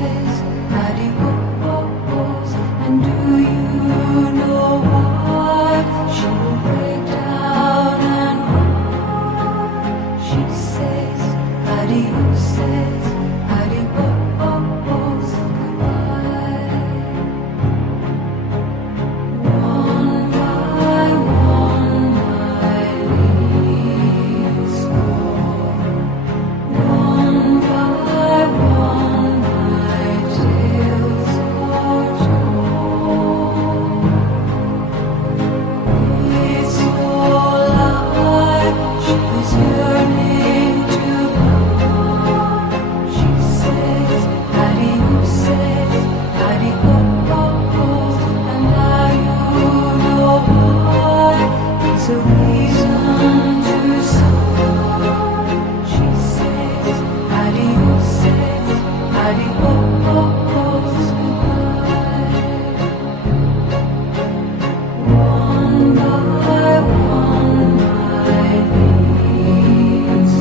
says adios, and do you know why? She will break down and cry. She says adios, goodbye. One by one my leaves fall. One by one my tales are told. It's all life, she's yearning to fly. She says adios, and now you know why. There's a reason to sigh. She says adios, goodbye. One by one my leaves.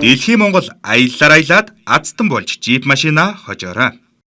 Дэлхийн Монгол аяллаар аялаад азтан болж жип машина хожоорой.